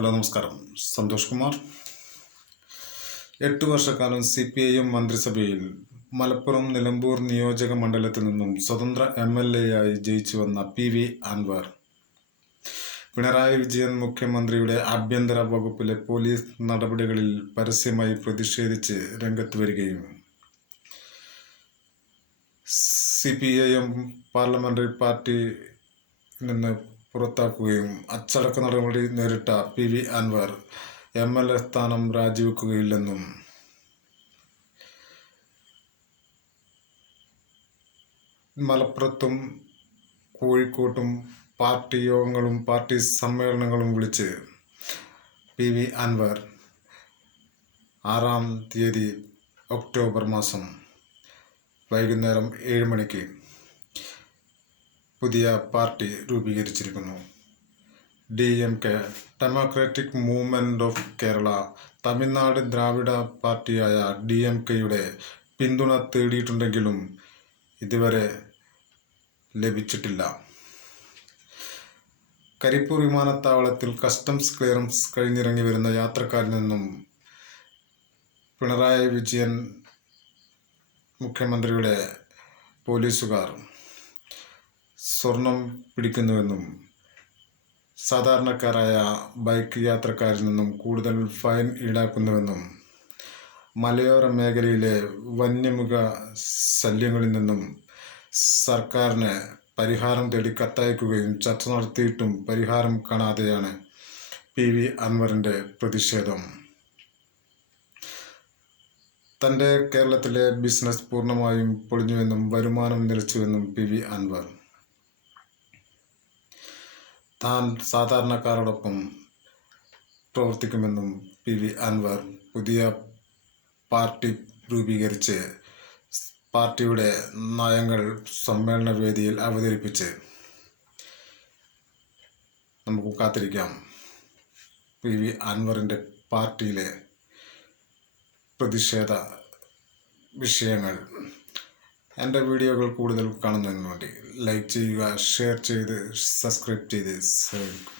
Hello നമസ്കാരം. സന്തോഷ് കുമാർ. എട്ട് വർഷക്കാലം സി പി ഐ എം മന്ത്രിസഭയിൽ മലപ്പുറം നിലമ്പൂർ നിയോജക മണ്ഡലത്തിൽ നിന്നും സ്വതന്ത്ര എം എൽ എ ആയി ജയിച്ചു വന്ന പി വി അൻവർ. പിണറായി വിജയൻ മുഖ്യമന്ത്രിയുടെ ആഭ്യന്തര വകുപ്പിലെ പോലീസ് നടപടികളിൽ പരസ്യമായി പ്രതിഷേധിച്ച് രംഗത്ത് വരികയും C P I M parliamentary party നിന്ന് പുറത്താക്കുകയും അച്ചടക്ക നടപടി നേരിട്ട P V Anvar M L A സ്ഥാനം രാജിവെക്കുകയില്ലെന്നും മലപ്പുറത്തും കോഴിക്കോട്ടും പാർട്ടി യോഗങ്ങളും പാർട്ടി സമ്മേളനങ്ങളും വിളിച്ച് പി വി അൻവർ ആറാം തീയതി ഒക്ടോബർ മാസം വൈകുന്നേരം ഏഴ് മണിക്ക് പുതിയ party രൂപീകരിച്ചിരിക്കുന്നു. D M K democratic movement of Kerala Tamil Nadu Dravida പാർട്ടിയായ D M കെയുടെ പിന്തുണ തേടിയിട്ടുണ്ടെങ്കിലും ഇതുവരെ ലഭിച്ചിട്ടില്ല. കരിപ്പൂർ വിമാനത്താവളത്തിൽ കസ്റ്റംസ് ക്ലിയറൻസ് കഴിഞ്ഞിറങ്ങി വരുന്ന യാത്രക്കാരിൽ നിന്നും പിണറായി വിജയൻ മുഖ്യമന്ത്രിയുടെ പോലീസുകാർ സ്വർണം പിടിക്കുന്നുവെന്നും സാധാരണക്കാരായ ബൈക്ക് യാത്രക്കാരിൽ നിന്നും കൂടുതൽ ഫൈൻ ഈടാക്കുന്നുവെന്നും മലയോര മേഖലയിലെ വന്യമൃഗ ശല്യങ്ങളിൽ നിന്നും സർക്കാരിന് പരിഹാരം തേടി കത്തയക്കുകയും ചർച്ച നടത്തിയിട്ടും പരിഹാരം കാണാതെയാണ് പി വി അൻവറിന്റെ പ്രതിഷേധം. തന്റെ കേരളത്തിലെ ബിസിനസ് പൂർണമായും പൊളിഞ്ഞുവെന്നും വരുമാനം നിലച്ചുവെന്നും പി വി അൻവർ താൻ സാധാരണക്കാരോടൊപ്പം പ്രവർത്തിക്കുമെന്നും പി വി അൻവർ പുതിയ പാർട്ടി രൂപീകരിച്ച് പാർട്ടിയുടെ നയങ്ങൾ സമ്മേളന വേദിയിൽ അവതരിപ്പിച്ച് നമുക്ക് കാത്തിരിക്കാം. പി വി അൻവറിന്റെ പാർട്ടിയിലെ പ്രതിഷേധ വിഷയങ്ങൾ എന്റെ വീഡിയോകൾ കൂടുതൽ കാണുന്നതിന് വേണ്ടി ലൈക്ക് ചെയ്യുക ഷെയർ ചെയ്ത് സബ്സ്ക്രൈബ് ചെയ്ത്. സേവിക്കും